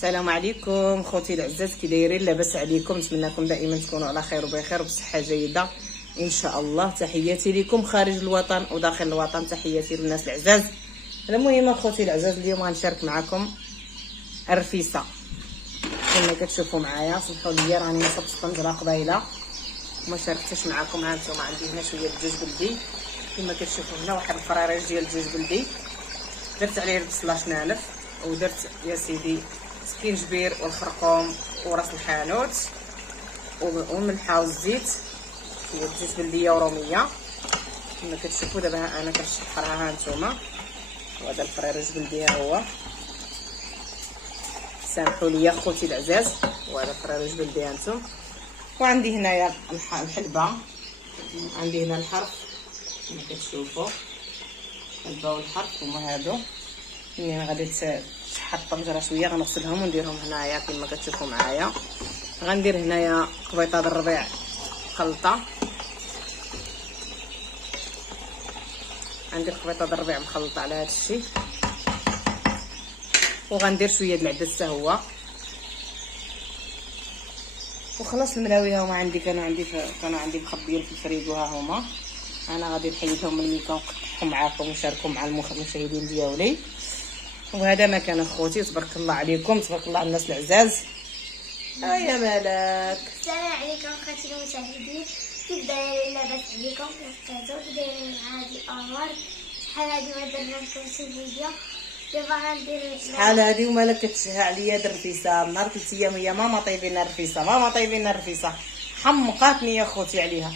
السلام عليكم خوتي العزاز، كي دايرين؟ لاباس عليكم؟ نتمنىكم دائما تكونوا على خير وبخير وبصحه جيده ان شاء الله. تحياتي لكم خارج الوطن وداخل الوطن، تحياتي للناس العزاز. المهم خوتي العزاز، اليوم غنشارك معكم الرفيسه كما كتشوفوا معايا. سمحوا لي راني نصبت الطنجره قبيله وما شاركتش معكم. ها انتم عندي هنا شويه دجاج بلدي كما كتشوفوا هنا، واحد الفراريج ديال الدجاج بلدي، درت عليه البصله شنالف، ودرت يا سيدي سكينجبير والخرقوم وراس الحانوت والملحه والزيت، شويه زيت بلديه وروميه كما كتشوفوا. دابا انا كنشحرها، ها نتوما، وهذا الفراريج بلدي ها هو، سامحوا لي خوتي العزاز، وهذا الفراريج بلدي ها انتم. وعندي هنايا الحلبه، عندي هنا الحرف كما كتشوفوا، الحلبه والحرف هما هادو. منين غادي تشحط الطنجره شويه غنغسلهم ونديرهم هنايا كما كتشوفوا معايا. غندير هنايا قبيطه د الربيع مخلطه، غندير قبيطه د الربيع مخلطه على هذا الشيء، وغندير شويه د العدس حتى هو، وخلاص الملاوي هما عندي، كانوا عندي مخبيين في الفريغو، ها هما. انا غادي نحيدهم من الميكا ونقطعهم معاكم ونشاركهم مع المشاهدين ديالي. وهذا ما كان اخوتي، تبارك الله عليكم، تبارك الله على الناس العزاز. يا مالك. السلام عليكم اخواتي المشاهدين، كيف دايرين؟ لاباس عليكم؟ كيف دايرين مع هذه الامور؟ شحال هادي ما درنا لكم شي فيديو. دابا غندير شحال هادي ومالك كتشهى عليا د الرفيسه. نهار 3 ايام هي ماما طيبين الرفيسه، ماما طيبين الرفيسه، حمقاتني يا خوتي عليها.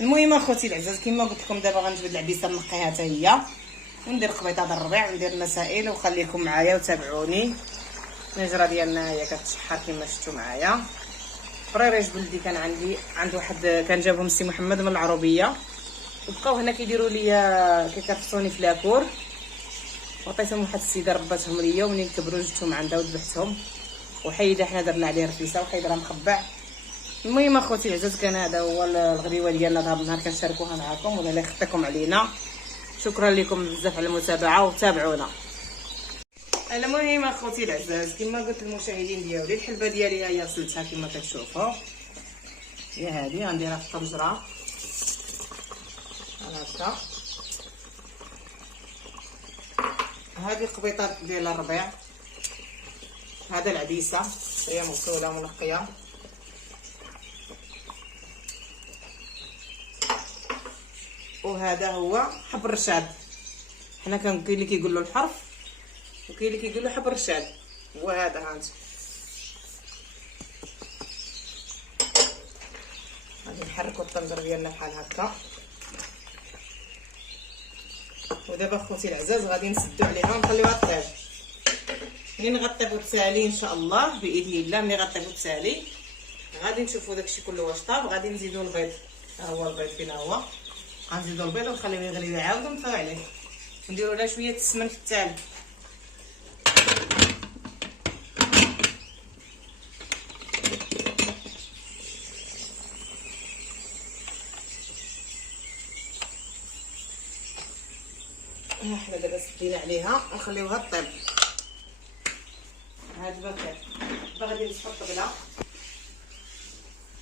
المهم اخوتي العزاز، كما قلت لكم دابا غنجبد العديسه نقيها حتى هي، وندير قبيطه د الربيع وندير المسائل، وخليكم معايا وتابعوني. النجره ديالنا هي كتشحر كما شفتوا معايا. فريريج بلدي كان عندي عند واحد، كان جابهم السي محمد من العروبيه، وبقاو هنا كيديروا لي كيكرفصوني في لاكور، وعطيتهم واحد السيده رباتهم ليا، ومنين كبروا جبتهم عندها وذبحتهم، وحيده حنا درنا عليه رفيسه وحيده راه مخبع. المهم اخوتي العزاز، كان هذا هو الغديوه ديالنا هذا النهار، كنشاركوها معكم ولا لا يخطيكم علينا. شكرا لكم بزاف على المتابعه وتابعونا. المهم اخوتي العزاز، كما قلت للمشاهدين ديالي، الحلبه ديالي هي غسلتها كما كتشوفوا، هي هذه غنديرها في الطنجره هكا. هذه قبيطه ديال الربيع، هذا العديسه هي مغسوله منقيه، وهذا هو حب الرشاد. حنا كاين اللي كيقول له الحرف وكاين اللي كيقول له حب الرشاد، هو هذا. ها انت غادي نحركوا الطنجره ديالنا بحال هكا. ودابا اخوتي العزاز غادي نسدوا عليها ونخليوها طيب. منين غطيبو تسالي ان شاء الله باذن الله، ملي غطيبو تسالي غادي نشوفوا داكشي كله واش طاب. غادي نزيدوا البيض، ها هو البيض فين هو، غنزيدوا البيض ونخليوه يغلي ويعاود ونطفيو عليه، نديروا له شويه السمن في التالي. حنا دابا سدينا عليها ونخليوها طيب. هاد الباكيت دابا غادي نصفى الطبله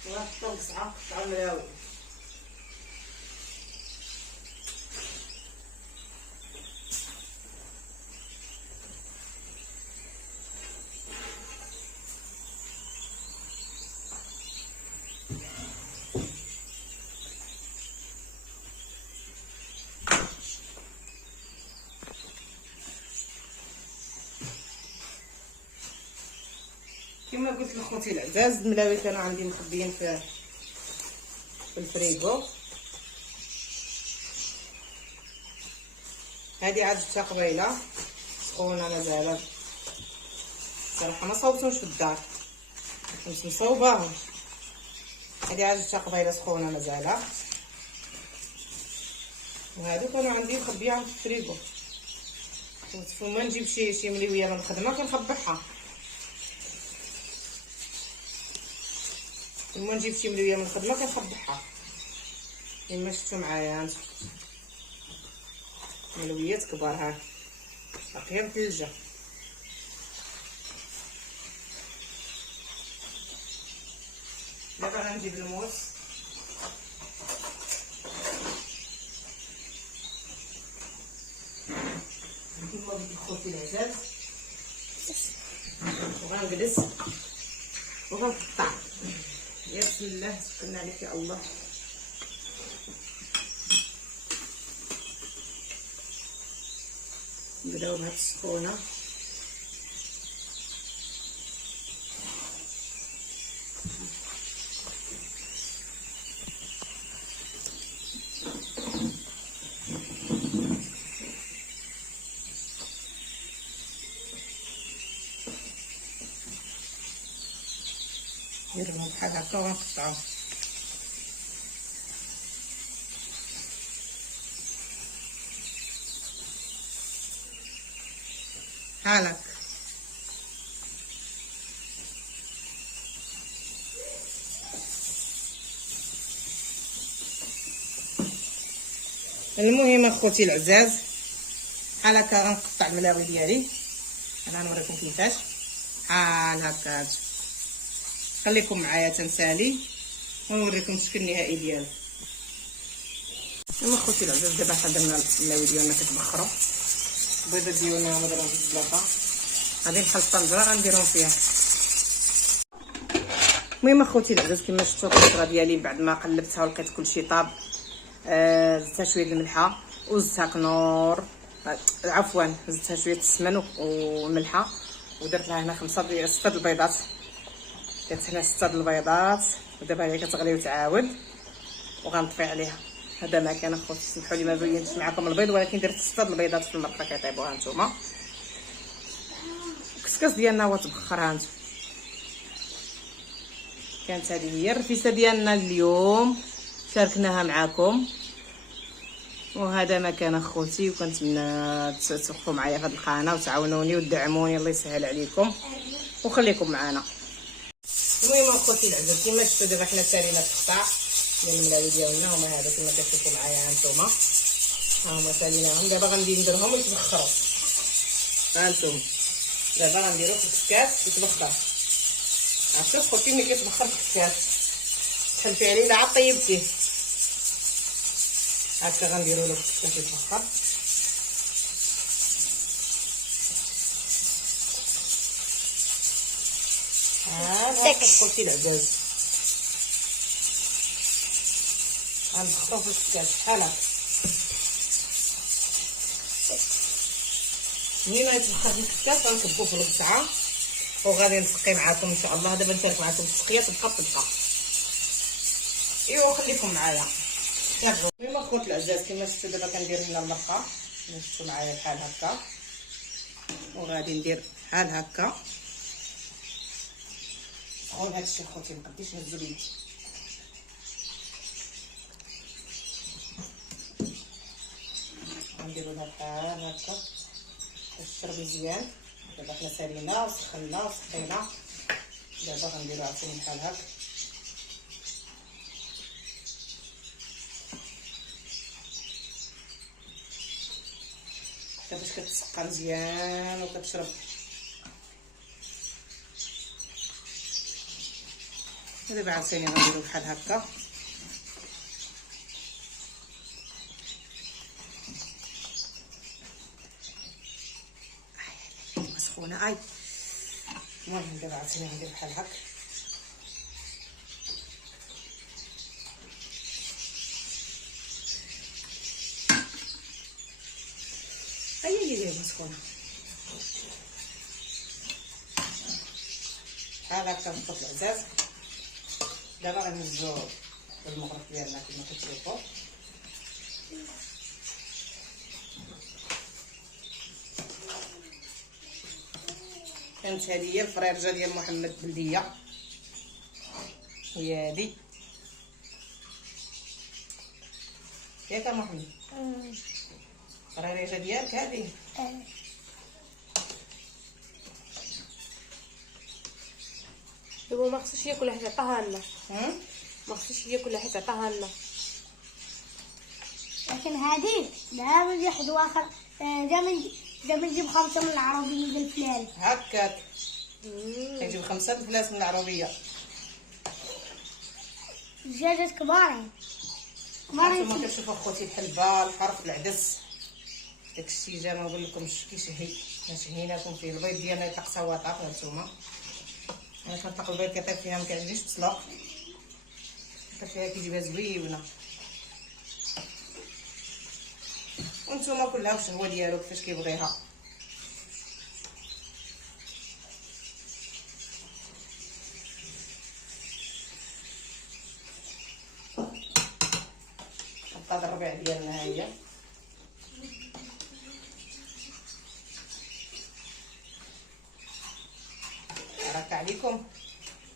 ونحطو قصعه الملاوي. كما قلت لخوتي العزاز، الملاوي كانوا عندي مخبيين في الفريغو. هذه عاد جبتها قبيله سخونه مازال، صراحه ما صوبتهمش في الدار، كنت مصوباهم. هذه عاد جبتها قبيله سخونه مازال، وهادو كانوا عندي مخبيين في الفريغو. وما نجيب شي مليويه من الخدمه كنخبعها، وما نجيب شي مليويه من الخدمه كنخبعها كما شفتوا معايا. هانتوما ملويات كبار، ها باقيه مثلجه. غنجيب الموس. كيما بغيت خوتي العزاز، وغنجلس وغنقطع. يا بسم الله، سكرنا عليك يا الله. نبداو بهاد السخونه. نديرهم بحال هكا وغنقطعو. بحال هكا. المهم اخوتي العزاز، بحال هكا غنقطع الملاوي ديالي. انا غنوريكم كيفاش. بحال هكا. خليكم معايا تنسالي ونوريكم الشكل النهائي ديالو. المهم اخوتي العزاز، دابا حنا درنا الملاوي ديالنا كتبخروا. البيضه ديالنا مضروبه في الزلاطه، غادي نحل الطنجره غنديرهم فيها. المهم اخوتي العزاز، كما شفتوا الطنجره ديالي بعد ما قلبتها ولقيت كلشي طاب، زدتها شويه الملحه وزدتها كنور، عفوا زدتها شويه السمن والملحه، ودرت لها هنا 6 البيضات. درت هنا 6 البيضات، ودابا هي كتغلي وتعاود وغنطفي عليها. هذا ما كان اخوتي، سمحوا لي ما بينتش معكم البيض، ولكن درت 6 البيضات في المرقه كيطيبوها نتوما. الكسكس ديالنا هو تبخر. ها نتوما كانت هذه هي الرفيسه ديالنا اليوم، شاركناها معكم. وهذا ما كان اخوتي، وكنتمنى توقفوا معايا في هذه القناه وتعاونوني وتدعموني، الله يسهل عليكم وخليكم معنا. المهم اخوتي العزاز، كما شفتوا دابا حنا سالينا القطع ديال الملاوي ديالنا، هما هذا كما كتشوفوا معايا. ها نتوما ها هما ساليناهم. دابا غندي نديرهم يتبخروا. ها نتوما دابا غنديرو في الكسكاس يتبخر. عرفتوا خوتي ملي كيتبخر في الكسكاس تحلفي عليه لا عاد طيبتيه. هكا غنديرو له في الكسكاس يتبخر. هاكا خوتي العزاز، غنبخرو في الكسكاس بحال هكا. ملي ما يتبخر في الكسكاس غنكبوه في القطعه وغادي نسقي معكم ان شاء الله. دابا نشارك معكم التسقيه تبقى. ايوا خليكم معايا. المهم اخوتي العزاز، كما شفتوا دابا كندير هنا المرقه، كما شفتوا معايا بحال هكا، وغادي ندير بحال هكا. سخون هادشي اخوتي، مقديش نهزو بيدي. غنديرو لها بحال هكا باش تشرب مزيان. دابا حنا سالينا وسخنا وسقينا، دابا غنديرو عاوتاني بحال هكا. حتى باش كتسقى مزيان وكتشرب. دابا عاوتاني غنديرو بحال هكا. مسخونه اي. المهم دابا عاوتاني غندير بحال هكا. هي مسخونه بحال هكا. نحط العزاز. دابا غنهزو المغرف ديالنا كما كتشوفوا. كانت هذه هي الفريرجه ديال محمد بلديه، هي هذه ياك محمد. الفريرجه ديالك هذه. دابا ما خصوش ياكل حتى عطاها لنا. ما خصوش ياكل حتى عطاها لنا. لكن هذه دابا نجي واحد واخر. دابا نجيب 5 من العربيه ديال الفلان. هكاك. كنجيب 5 الفلاس من العربيه. دجاجات كبارين هانتوما كتشوفوا اخوتي الحلبه الحرف العدس داكشي جا ما نقول لكمش كيشهي. شهيناكم فيه البيض ديالنا يطلق سواطه هانتوما. انا كنطلق البيض كيطيب فيها مكيعجبنيش بصله، كيطيب فيها كيجيبها زويونه. وانتوما كلها والشهوه ديالو كيفاش كيبغيها. هاد الربيع ديالنا هي بركة عليكم.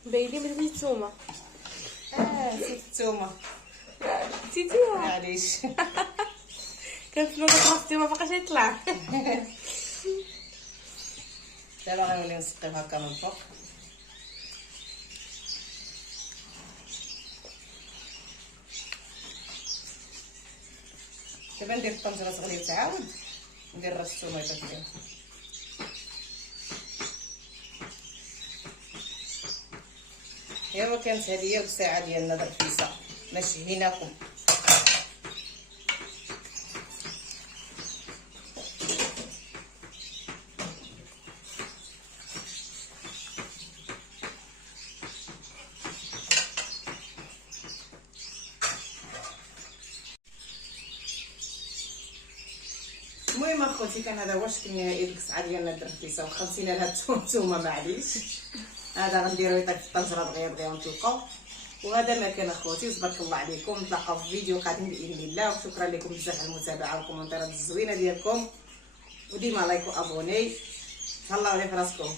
باينين من الثومه. نسيت الثومه نسيتيها معليش. كانت في الوقت الثومه مابقاش يطلع. دابا غنولي نسقيو هكا من الفوق. دابا ندير الطنجره تغلي وتعاود ندير راس الطوماطه فيها. ايوا كانت هذه هي الساعه ديالنا درفيسه ماشي هيناكم. المهم اخوتي كان هذا هو الشكل النهائي ديك الساعه ديالنا الدرفيسه. واخا نسينا لها الثومه معليش، هذا غنديرو يطيب في الطنجره دغيا ونطلقو. وهذا ما كان اخوتي، وتبارك الله عليكم. نتلاقاو في فيديو قادم باذن الله، وشكرا لكم بزاف على المتابعه والكومنتات الزوينه ديالكم، وديما لايك وابوني. تهلاو لي فراسكم.